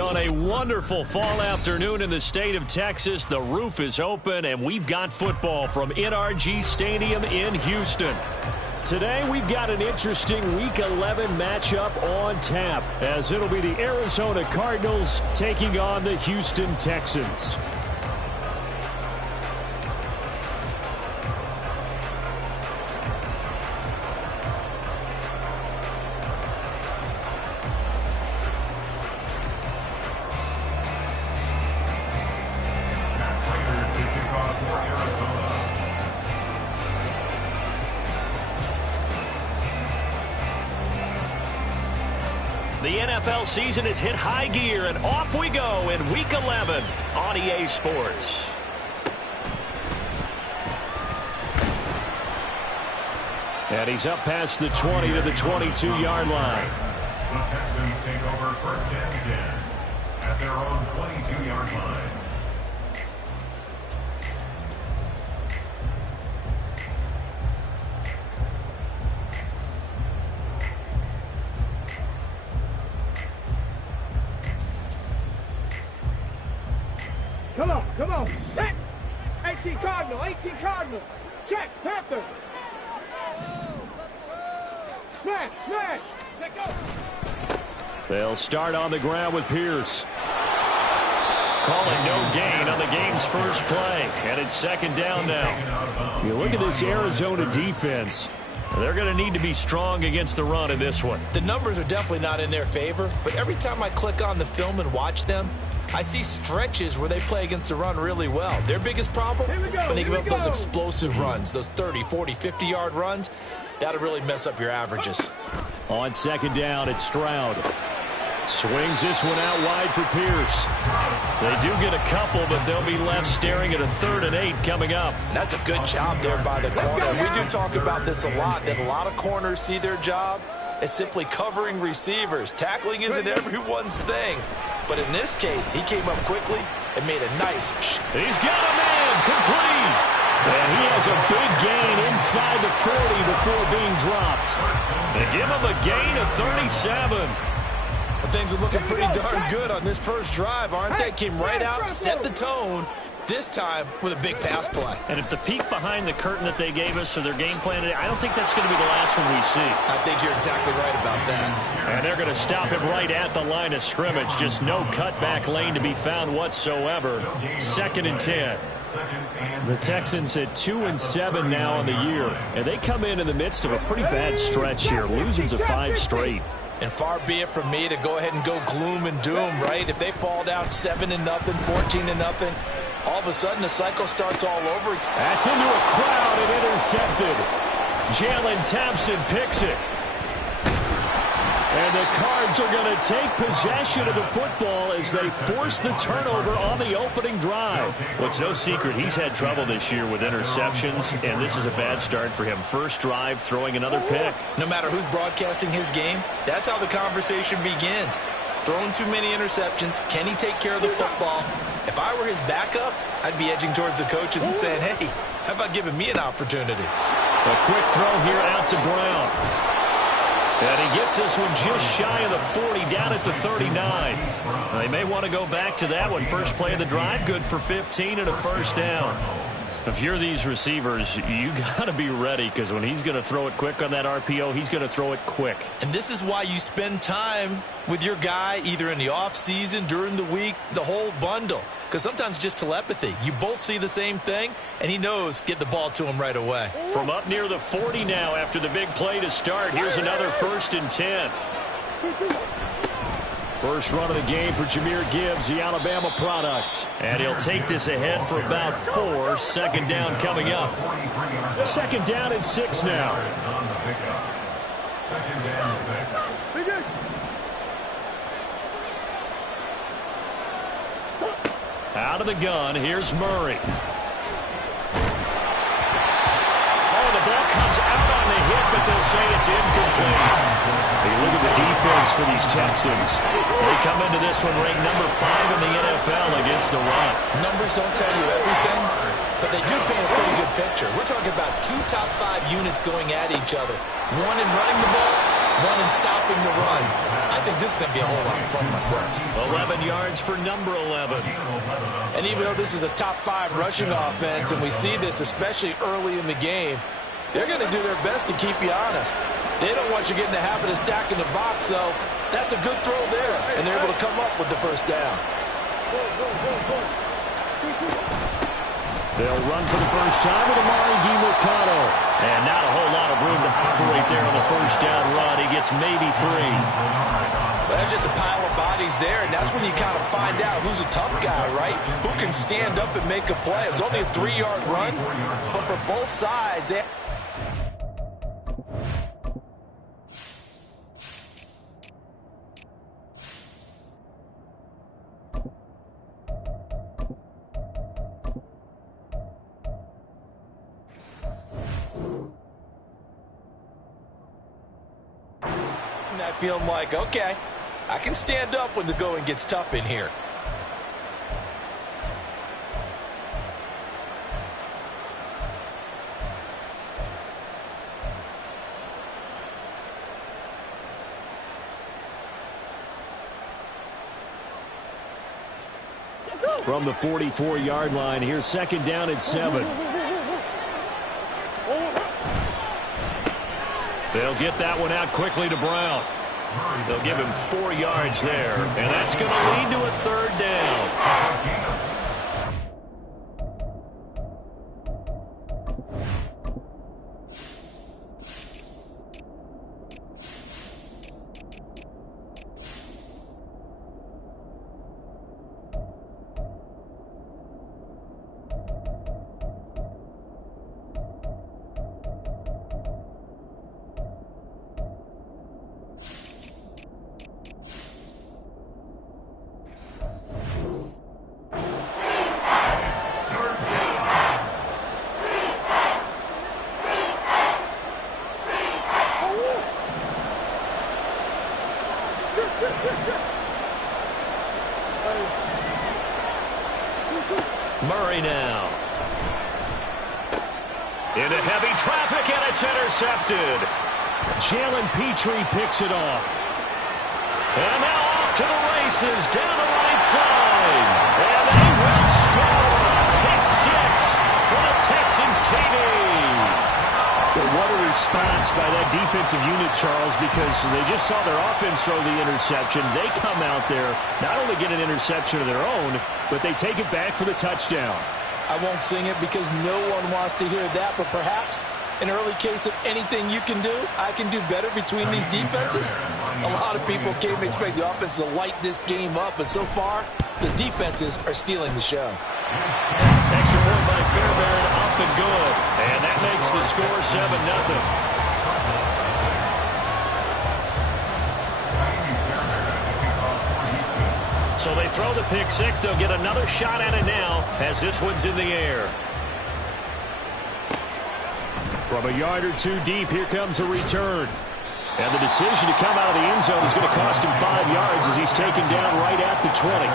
On a wonderful fall afternoon in the state of Texas, the roof is open, and we've got football from NRG Stadium in Houston. Today, we've got an interesting Week 11 matchup on tap, as it'll be the Arizona Cardinals taking on the Houston Texans. The NFL season has hit high gear, and off we go in Week 11 on EA Sports. And he's up past the 20 to the 22-yard line. The Texans take over first and 10 at their own 22-yard line. Come on, set! 18 Cardinal, check, Panther! Smash, let go! They'll start on the ground with Pierce. Calling no gain on the game's first play, and it's second down now. You look at this Arizona defense. They're going to need to be strong against the run in this one. The numbers are definitely not in their favor, but every time I click on the film and watch them, I see stretches where they play against the run really well. Their biggest problem, when they give up those explosive runs, those 30, 40, 50-yard runs, that'll really mess up your averages. On second down, it's Stroud. Swings this one out wide for Pierce. They do get a couple, but they'll be left staring at a 3rd and 8 coming up. And that's a good job there by the corner. We do talk about this a lot, that a lot of corners see their job as simply covering receivers. Tackling isn't everyone's thing. But in this case, he came up quickly and made a nice shot. He's got a man complete. And he has a big gain inside the 40 before being dropped. They give him a gain of 37. Well, things are looking pretty darn good on this first drive, aren't they? Came right out, set the tone, this time with a big pass play. And if the peek behind the curtain that they gave us or their game plan today, I don't think that's going to be the last one we see. I think you're exactly right about that. And they're going to stop him right at the line of scrimmage. Just no cutback lane to be found whatsoever. 2nd and 10. The Texans at 2-7 now on the year. And they come in the midst of a pretty bad stretch here. Losing to 5 straight. And far be it from me to go ahead and go gloom and doom, right? If they fall down 7-0, 14-0, all of a sudden the cycle starts all over. That's into a crowd and intercepted. Jalen Thompson picks it. And the Cards are going to take possession of the football as they force the turnover on the opening drive. Well, it's no secret he's had trouble this year with interceptions, and this is a bad start for him. First drive, throwing another pick. No matter who's broadcasting his game, that's how the conversation begins. Throwing too many interceptions. Can he take care of the football? If I were his backup, I'd be edging towards the coaches and saying, hey, how about giving me an opportunity? A quick throw here out to Brown. And he gets this one just shy of the 40, down at the 39. They may want to go back to that one. First play of the drive, good for 15 and a first down. If you're these receivers, you got to be ready, because when he's going to throw it quick on that RPO, he's going to throw it quick. And this is why you spend time with your guy either in the offseason, during the week, the whole bundle. Because sometimes just telepathy. You both see the same thing, and he knows get the ball to him right away. From up near the 40 now after the big play to start. Here's another 1st and 10. First run of the game for Jahmyr Gibbs, the Alabama product. And he'll take this ahead for about 4. Second down coming up. 2nd down and 6 now. 2nd and 6. Out of the gun, here's Murray. Oh, the ball comes out on the hit, but they'll say it's incomplete. You look at the defense for these Texans. They come into this one ranked number 5 in the NFL against the run. Numbers don't tell you everything, but they do paint a pretty good picture. We're talking about 2 top 5 units going at each other. One in running the ball, one in stopping the run. I think this is going to be a whole lot of fun myself. 11 yards for number 11. And even though this is a top-5 rushing offense, and we see this especially early in the game, they're going to do their best to keep you honest. They don't want you getting the habit of stacking the box, so that's a good throw there, and they're able to come up with the first down. They'll run for the first time with Amari DiMercado. And not a whole lot of room to operate there on the first down run. He gets maybe 3. Well, there's just a pile of bodies there, and that's when you kind of find out who's a tough guy, right? Who can stand up and make a play. It's only a 3-yard run, but for both sides, feeling like, okay, I can stand up when the going gets tough in here. From the 44-yard line, here's second down at 7. They'll get that one out quickly to Brown. They'll give him 4 yards there, and that's going to lead to a third down. Murray now. Into heavy traffic, and it's intercepted. Jalen Petrie picks it off. And now off to the races, down the right side. And they will score. Pick 6 for the Texans TD. But what a response by that defensive unit, Charles, because they just saw their offense throw the interception. They come out there, not only get an interception of their own, but they take it back for the touchdown. I won't sing it because no one wants to hear that, but perhaps an early case of anything you can do, I can do better between these defenses. A lot of people came to expect the offense to light this game up, but so far, the defenses are stealing the show. Extra point by Fairbairn, up and good. And that makes the score 7-0. So they throw the pick 6. They'll get another shot at it now as this one's in the air. From a yard or 2 deep, here comes a return. And the decision to come out of the end zone is going to cost him 5 yards as he's taken down right at the 20.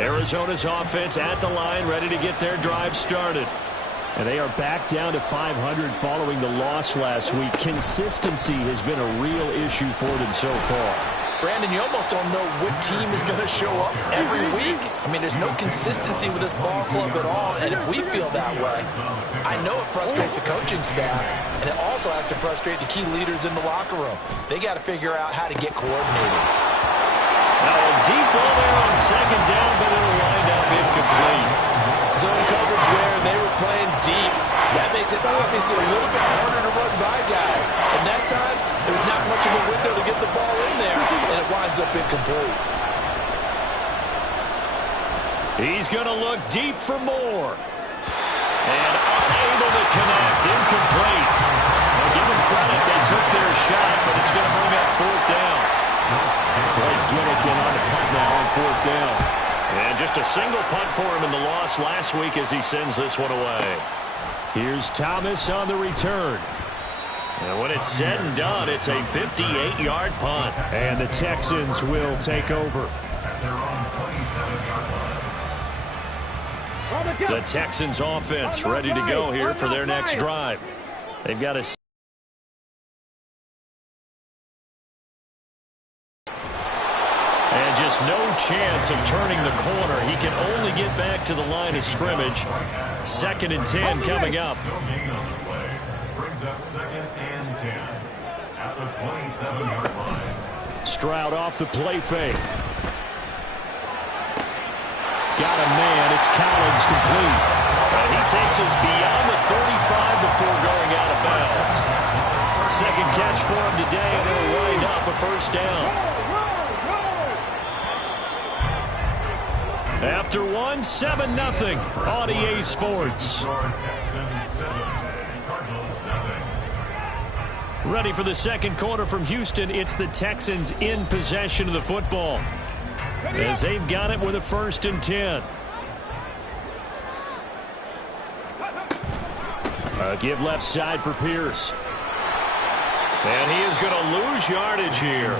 Arizona's offense at the line, ready to get their drive started. And they are back down to 500 following the loss last week. Consistency has been a real issue for them so far. Brandon, you almost don't know what team is going to show up every week. I mean, there's no consistency with this ball club at all, and if we feel that way, I know it frustrates the coaching staff, and it also has to frustrate the key leaders in the locker room. They got to figure out how to get coordinated. Now a deep ball there on second down, but it'll wind up incomplete. Zone coverage there, and they were playing deep. That makes it obviously a little bit harder to run by guys. And that time, there was not much of a window to get the ball in there, and it winds up incomplete. He's going to look deep for more. And unable to connect, incomplete. Now give them credit, they took their shot, but it's going to bring up 4th down. Blake Gillikin on the punt now on 4th down. And just a single punt for him in the loss last week as he sends this one away. Here's Thomas on the return. And when it's said and done, it's a 58-yard punt. And the Texans will take over. The Texans offense ready to go here for their next drive. They've got a and just no chance of turning the corner. He can only get back to the line of scrimmage. 2nd and 10 coming up. No gain on the play. Brings up 2nd and 10 at the 27-yard line. Stroud off the play fake. Got a man. It's Collins complete. He takes us beyond the 35 before going out of bounds. 2nd catch for him today, and it'll wind up a 1st down. After 7-0 on EA Sports. Ready for the 2nd quarter from Houston. It's the Texans in possession of the football, as they've got it with a 1st and 10. Give left side for Pierce. And he is going to lose yardage here.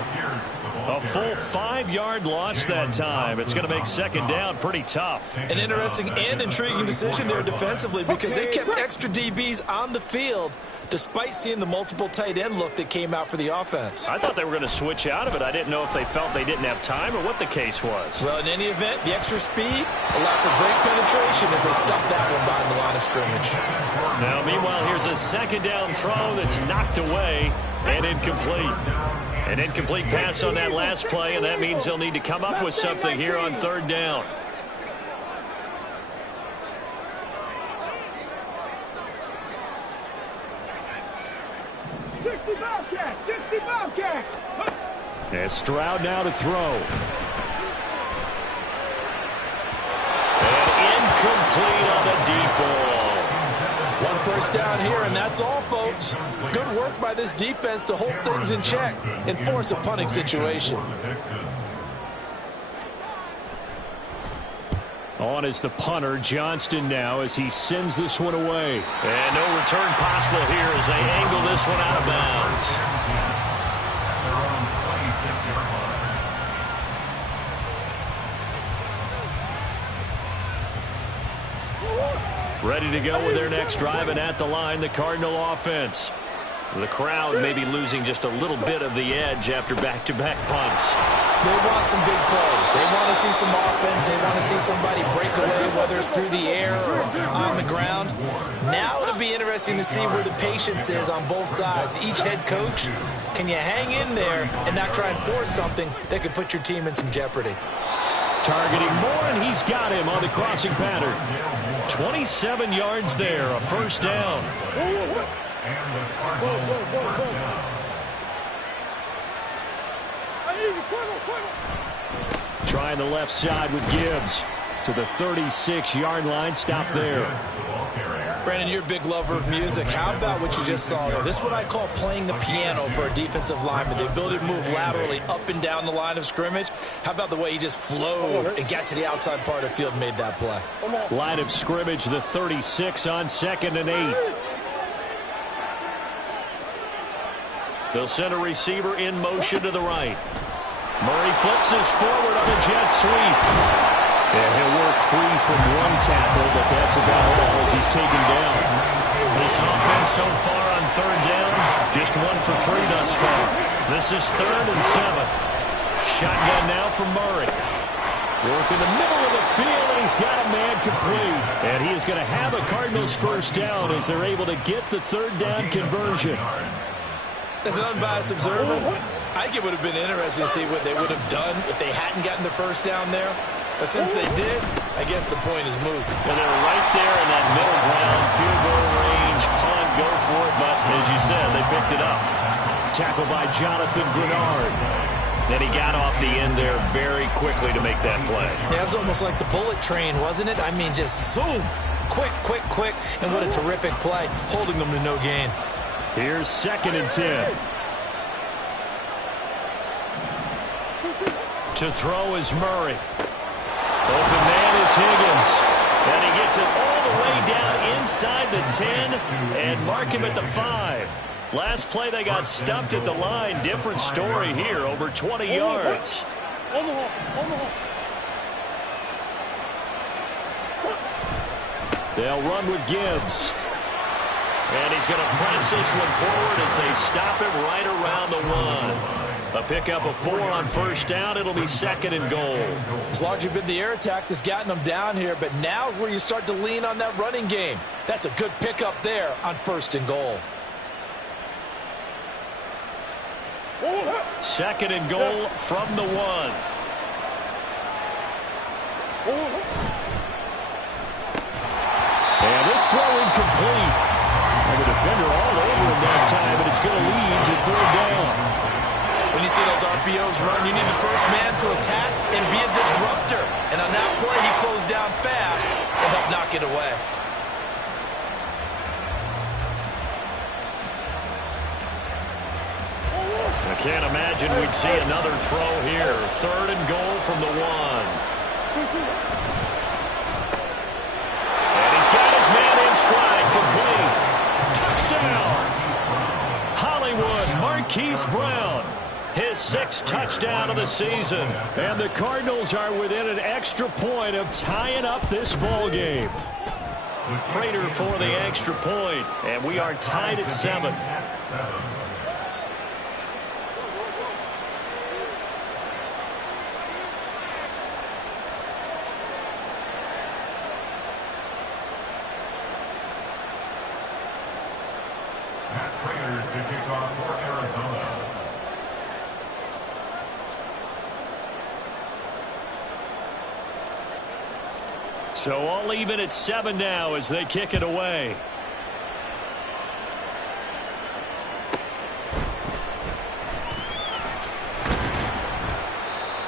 A full 5-yard loss that time. It's going to make 2nd down pretty tough. An interesting and intriguing decision there defensively, because they kept extra DBs on the field despite seeing the multiple tight end look that came out for the offense. I thought they were going to switch out of it. I didn't know if they felt they didn't have time or what the case was. Well, in any event, the extra speed allowed for great penetration as they stuffed that one behind the line of scrimmage. Now, meanwhile, here's a 2nd down throw that's knocked away and incomplete. An incomplete pass on that last play, and that means they'll need to come up with something here on 3rd down. And Stroud now to throw. And incomplete on the deep ball. 1 1st down here, and that's all, folks. Good work by this defense to hold things in check and force a punting situation. On is the punter, Johnston, now as he sends this one away. And no return possible here as they angle this one out of bounds. Ready to go with their next drive, and at the line, the Cardinal offense. The crowd may be losing just a little bit of the edge after back-to-back punts. They want some big plays. They want to see some offense. They want to see somebody break away, whether it's through the air or on the ground. Now it'll be interesting to see where the patience is on both sides. Each head coach, can you hang in there and not try and force something that could put your team in some jeopardy? Targeting Moore, and he's got him on the crossing pattern. 27 yards there, a 1st down. Trying the left side with Gibbs to the 36-yard line. Stop there. Brandon, you're a big lover of music. How about what you just saw, though? This is what I call playing the piano for a defensive lineman. The ability to move laterally up and down the line of scrimmage. How about the way he just flowed and got to the outside part of the field and made that play? Line of scrimmage, the 36 on 2nd and 8. They'll send a receiver in motion to the right. Murray flips this forward on the jet sweep. Yeah, he'll work free from one tackle, but that's about all as he's taken down. This offense so far on 3rd down, just 1 for 3 thus far. This is 3rd and 7. Shotgun now from Murray. Work in the middle of the field, and he's got a man complete. And he is going to have a Cardinals 1st down as they're able to get the 3rd down conversion. As an unbiased observer, I think it would have been interesting to see what they would have done if they hadn't gotten the 1st down there. But since they did, I guess the point is moot. And they're right there in that middle ground, field goal range, punt, go for it. But as you said, they picked it up. Tackle by Jonathan Grenard. Then he got off the end there very quickly to make that play. Yeah, it was almost like the bullet train, wasn't it? I mean, just zoom. Quick, quick, quick. And what a terrific play, holding them to no gain. Here's 2nd and 10. To throw is Murray. Open man is Higgins. And he gets it all the way down inside the 10 and mark him at the 5. Last play they got stuffed at the line. Different story here, over 20 yards. They'll run with Gibbs. And he's going to press this one forward as they stop him right around the 1. A pickup of 4 on first down. It'll be 2nd and goal. It's largely been the air attack that's gotten them down here, but now's where you start to lean on that running game. That's a good pickup there on 1st and goal. 2nd and goal from the 1. And this throw incomplete. And the defender all over him that time, but it's going to lead to 3rd down. When you see those RPOs run, you need the first man to attack and be a disruptor. And on that play, he closed down fast and helped knock it away. I can't imagine we'd see another throw here. 3rd and goal from the 1. And he's got his man in stride. Complete. Touchdown. Hollywood Marquise Brown. His 6th touchdown of the season. And the Cardinals are within an extra point of tying up this ball game. Prater for the extra point. And we are tied at 7. Matt Prater to kick off for Arizona. So all even at 7 now as they kick it away.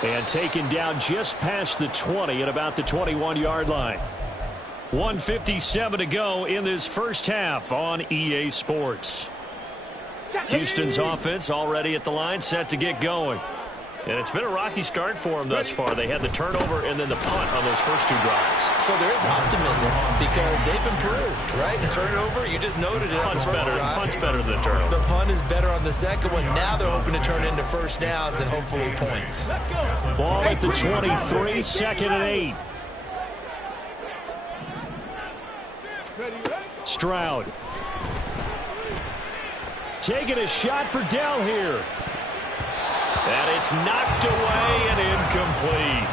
And taken down just past the 20 at about the 21-yard line. 1:57 to go in this first half on EA Sports. Houston's offense already at the line, set to get going. And it's been a rocky start for them thus far. They had the turnover and then the punt on those first 2 drives. So there is optimism because they've improved, right? Turnover, you just noted it. Punt's better than the turnover. The punt is better on the second one. Now they're hoping to turn into first downs and hopefully points. Ball at the 23, 2nd and 8. Stroud. Taking a shot for Dell here. And it's knocked away and incomplete.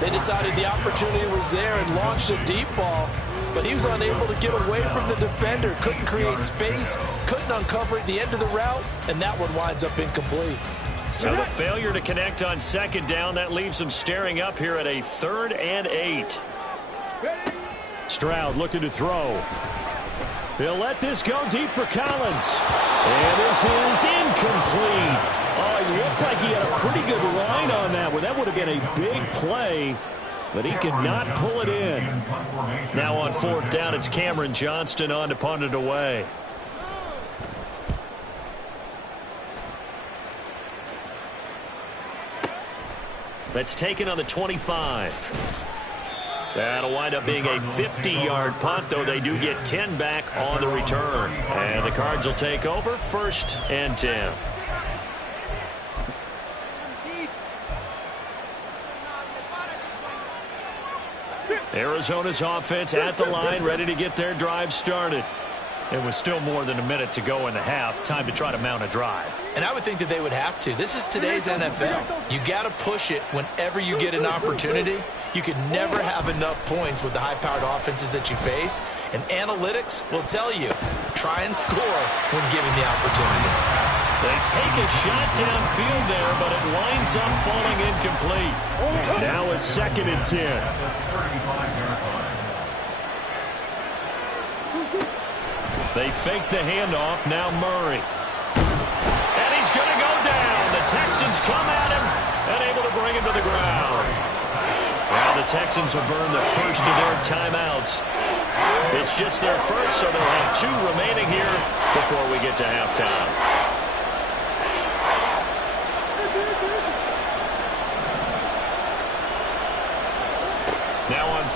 They decided the opportunity was there and launched a deep ball, but he was unable to get away from the defender. Couldn't create space, couldn't uncover at the end of the route, and that one winds up incomplete. So the failure to connect on 2nd down, that leaves them staring up here at a 3rd and 8. Stroud looking to throw. He'll let this go deep for Collins. And this is incomplete. Oh, it looked like he had a pretty good line on that one. That would have been a big play, but he could not pull it in. Now on 4th down, it's Cameron Johnston on to punt it away. That's taken on the 25. That'll wind up being a 50-yard punt, though they do get 10 back on the return. And the Cards will take over, 1st and 10. Arizona's offense at the line, ready to get their drive started. It was still more than a minute to go in the half. Time to try to mount a drive. And I would think that they would have to. This is today's NFL. You got to push it whenever you get an opportunity. You can never have enough points with the high-powered offenses that you face. And analytics will tell you, try and score when given the opportunity. They take a shot downfield there, but it winds up falling incomplete. Now a 2nd and 10. They fake the handoff. Now Murray. And he's going to go down. The Texans come at him and able to bring him to the ground. Now the Texans will burn the first of their timeouts. It's just their first, so they'll have 2 remaining here before we get to halftime.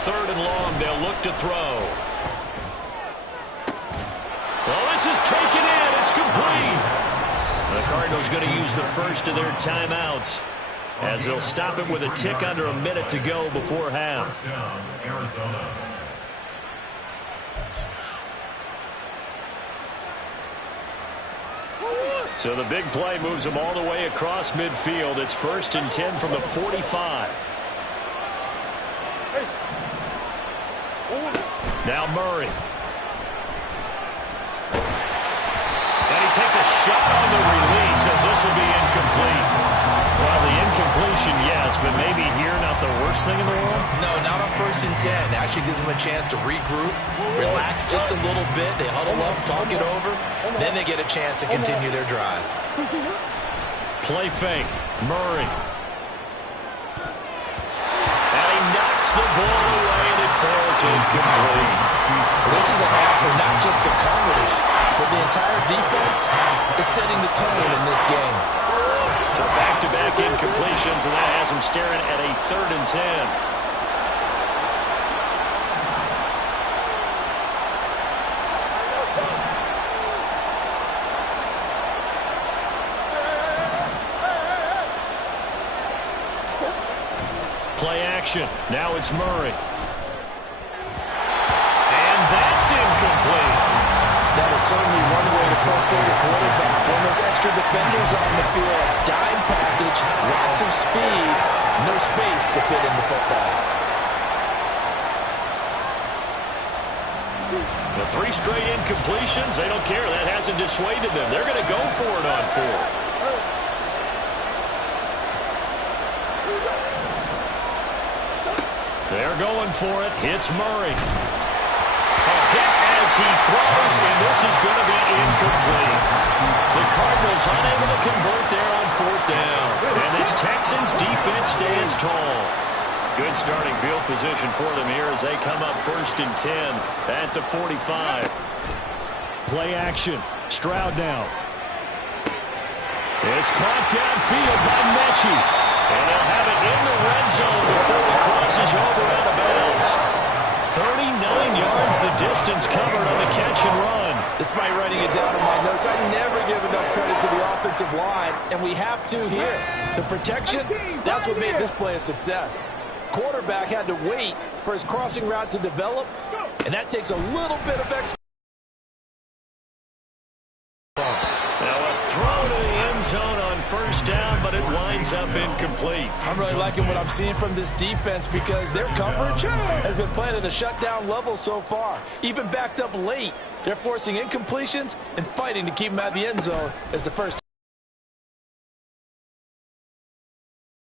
3rd and long. They'll look to throw. Well, this is taken in. It's complete. The Cardinals going to use the first of their timeouts as they'll stop it with a tick under a minute to go before half. First down, Arizona. So the big play moves them all the way across midfield. It's 1st and 10 from the 45. Now Murray. And he takes a shot on the release as this will be incomplete. Well, the incompletion, yes, but maybe here not the worst thing in the world? No, not on 1st and 10. Actually gives them a chance to regroup, relax just a little bit. They huddle up, talk it over. Then they get a chance to continue their drive. Play fake. Murray. And he knocks the ball away, and it falls incomplete. This is a half where not just the coverage, but the entire defense is setting the tone in this game. So back-to-back incompletions, and that has them staring at a 3rd and 10. Play action. Now it's Murray. And that's incomplete. That is certainly one way to frustrate a quarterback. When there's extra defenders on the field, dime package, lots of speed, no space to fit in the football. The 3 straight incompletions, they don't care. That hasn't dissuaded them. They're going to go for it on 4th. They're going for it. Hits Murray. A hit as he throws, and this is going to be incomplete. The Cardinals unable to convert there on 4th down. And this Texans defense stands tall. Good starting field position for them here as they come up 1st and 10 at the 45. Play action. Stroud now. It's caught downfield by Mechie. And they'll have it in the red zone before it crosses over out of bounds. 39 yards the distance covered on the catch and run. Despite writing it down in my notes, I never give enough credit to the offensive line, and we have to here. The protection, that's what made this play a success. Quarterback had to wait for his crossing route to develop, and that takes a little bit of extra. Now a throw to the end zone on 1st down, but it winds up incomplete. I'm really liking what I'm seeing from this defense because their coverage has been playing at a shutdown level so far. Even backed up late, they're forcing incompletions and fighting to keep them out of the end zone as the first.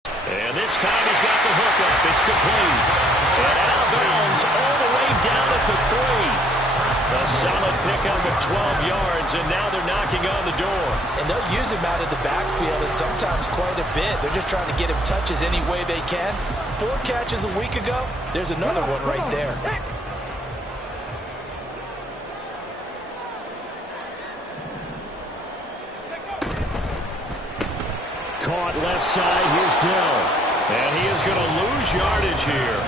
And this time he's got the hook up. It's complete. And out of bounds all the way down at the 3. A solid pickup of 12 yards, and now they're knocking on the door. And they'll use him out of the backfield, and sometimes quite a bit. They're just trying to get him touches any way they can. 4 catches a week ago. There's another one right there. Caught left side. Here's Dell. And he is going to lose yardage here.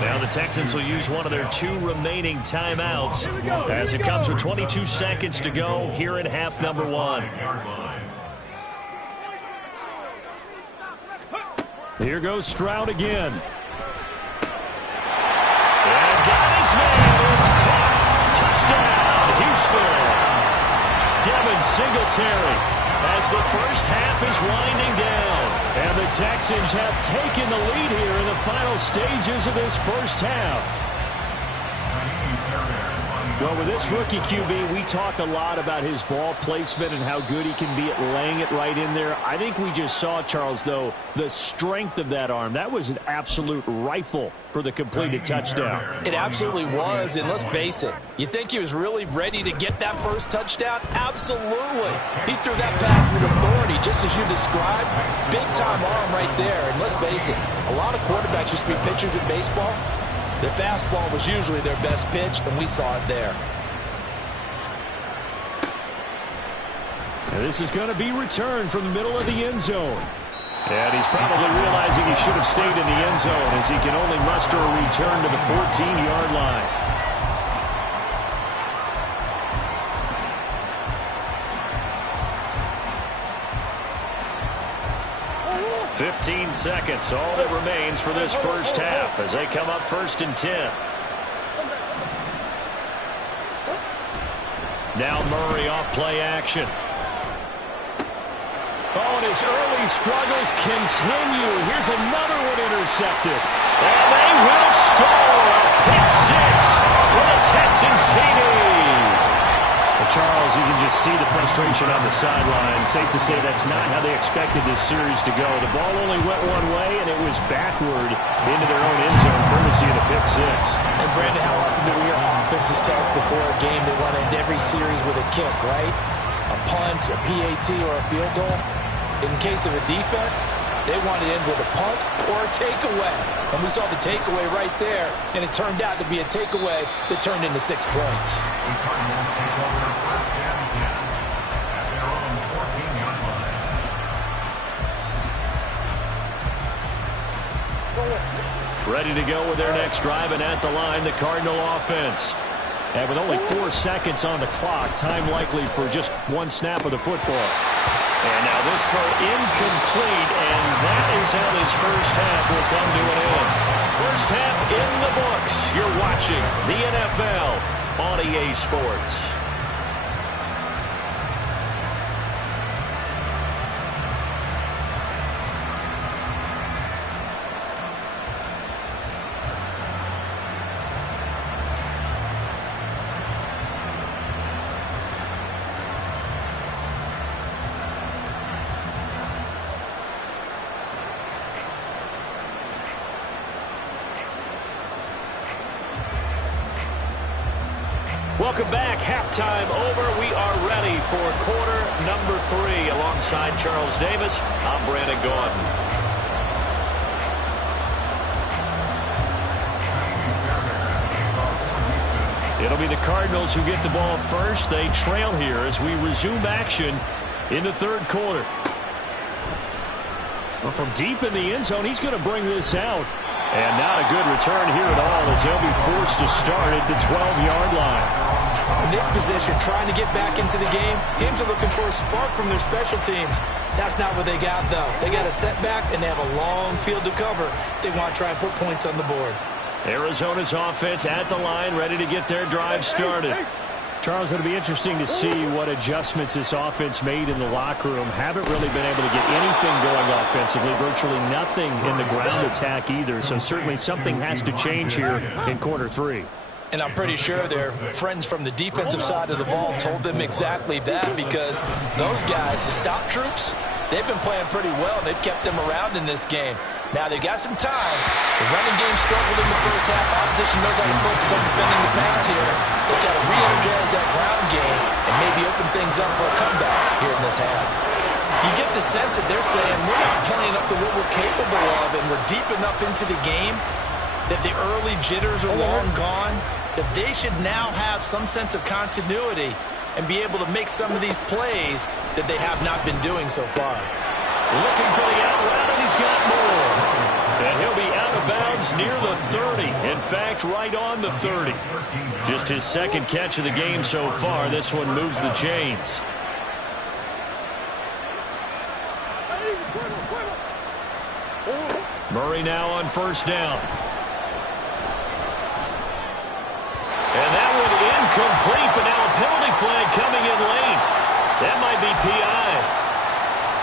Now the Texans will use one of their 2 remaining timeouts as it comes with 22 seconds to go here in half number 1. Here goes Stroud again. And got his man. It's caught. Touchdown, Houston. Devin Singletary as the first half is winding down. And the Texans have taken the lead here in the final stages of this first half. Well, with this rookie QB, we talk a lot about his ball placement and how good he can be at laying it right in there. I think we just saw, Charles, though, the strength of that arm. That was an absolute rifle for the completed touchdown. It absolutely was, and let's face it, you think he was really ready to get that first touchdown? Absolutely. He threw that pass with authority, just as you described. Big-time arm right there, and let's face it, a lot of quarterbacks used to be pitchers in baseball. The fastball was usually their best pitch, and we saw it there. And this is going to be returned from the middle of the end zone. And he's probably realizing he should have stayed in the end zone as he can only muster a return to the 14-yard line. 15 seconds, all that remains for this first half as they come up 1st and 10. Now Murray off play action. Oh, and his early struggles continue. Here's another one intercepted. And they will score a pick six for the Texans TD. Well, Charles, you can just see the frustration on the sideline. Safe to say that's not how they expected this series to go. The ball only went one way, and it was backward into their own end zone, courtesy of the pick six. And, Brandon, how often do we hear offenses tell us before a game they want to end every series with a kick, right? A punt, a PAT, or a field goal. In case of a defense, they want to end with a punt or a takeaway. And we saw the takeaway right there, and it turned out to be a takeaway that turned into 6 points. The Cardinals take over 1st and 10 at their own 14-yard line. Ready to go with their next drive, and at the line, the Cardinal offense. And with only 4 seconds on the clock, time likely for just one snap of the football. And now this throw incomplete, and that is how this first half will come to an end. First half in the books. You're watching the NFL on EA Sports. Welcome back. Halftime over. We are ready for quarter number 3. Alongside Charles Davis, I'm Brandon Gaudin. It'll be the Cardinals who get the ball first. They trail here as we resume action in the 3rd quarter. Well, from deep in the end zone, he's going to bring this out. And not a good return here at all as they'll be forced to start at the 12-yard line. In this position, trying to get back into the game, teams are looking for a spark from their special teams. That's not what they got, though. They got a setback, and they have a long field to cover if they want to try and put points on the board. Arizona's offense at the line, ready to get their drive started. Charles, it'll be interesting to see what adjustments this offense made in the locker room. Haven't really been able to get anything going offensively, virtually nothing in the ground attack either. So certainly something has to change here in quarter 3. And I'm pretty sure their friends from the defensive side of the ball told them exactly that, because those guys, the stop troops, they've been playing pretty well, and they've kept them around in this game. Now they've got some time. The running game struggled in the first half. Opposition knows how to focus on defending the pass here. They've got to re-energize that ground game and maybe open things up for a comeback here in this half. You get the sense that they're saying we're not playing up to what we're capable of, and we're deep enough into the game that the early jitters are long gone, that they should now have some sense of continuity and be able to make some of these plays that they have not been doing so far. Looking for the out route, and he's got more. And he'll be out of bounds near the 30. In fact, right on the 30. Just his 2nd catch of the game so far. This one moves the chains. Murray now on 1st down. And that one incomplete, but now a penalty flag coming in late. That might be PI.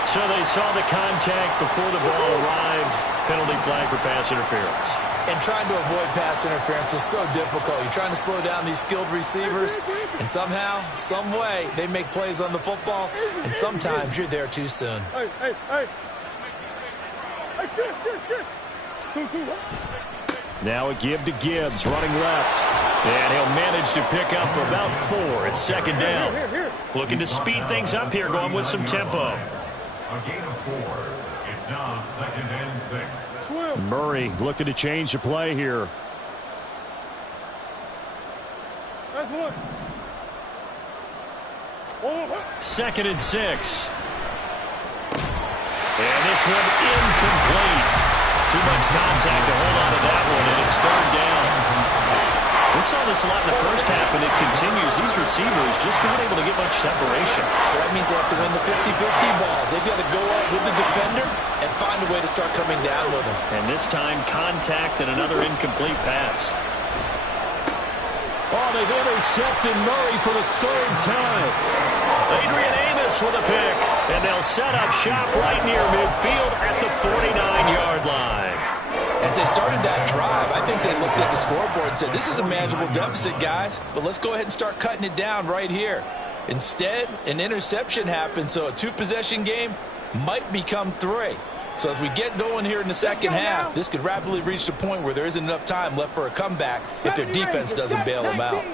So they saw the contact before the ball arrived. Penalty flag for pass interference. And trying to avoid pass interference is so difficult. You're trying to slow down these skilled receivers, and somehow, some way, they make plays on the football, and sometimes you're there too soon. Hey. Hey, shit. 2-2. Now a give to Gibbs, running left. And he'll manage to pick up about 4 at 2nd down. Looking to speed things up here, going with some tempo. A gain of 4. It's now 2nd and 6. Murray looking to change the play here. That's one. 2nd and 6. And this one incomplete. Too much contact to hold on to that one, and it's third down. We saw this a lot in the first half, and it continues. These receivers just not able to get much separation. So that means they have to win the 50-50 balls. They've got to go up with the defender and find a way to start coming down with him. And this time, contact and another incomplete pass. Oh, they've intercepted Murray for the third time. Adrian Amos with a pick. And they'll set up shop right near midfield at the 49-yard line. As they started that drive, I think they looked at the scoreboard and said, this is a manageable deficit, guys, but let's go ahead and start cutting it down right here. Instead, an interception happened, so a two-possession game might become 3. So as we get going here in the second half, this could rapidly reach the point where there isn't enough time left for a comeback if their defense doesn't bail them out.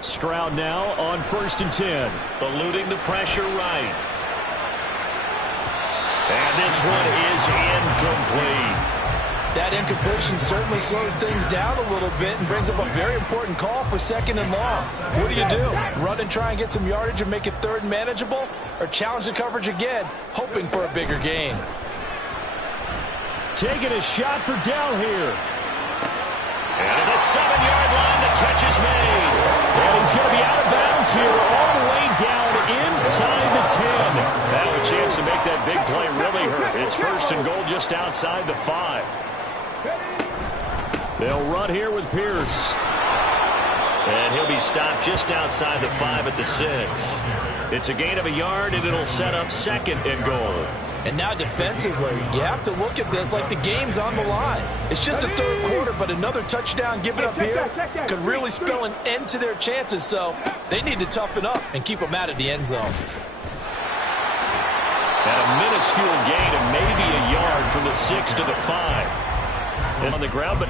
Stroud now on 1st and 10. Eluding the pressure right. And this one is incomplete. That incompletion certainly slows things down a little bit and brings up a very important call for 2nd and long. What do? Run and try and get some yardage and make it 3rd and manageable? Or challenge the coverage again, hoping for a bigger gain? Taking a shot for Dell here. And at the 7-yard line, the catch is made. And he's going to be out of bounds here all the way down inside the 10. Now a chance to make that big play really hurt. It's 1st and goal just outside the 5. They'll run here with Pierce. And he'll be stopped just outside the 5 at the 6. It's a gain of a yard, and it'll set up 2nd and goal. And now defensively, you have to look at this like the game's on the line. It's just the 3rd quarter, but another touchdown given up here could really spell an end to their chances, so they need to toughen up and keep them out of the end zone. And a minuscule gain of maybe a yard from the 6 to the 5. And on the ground, but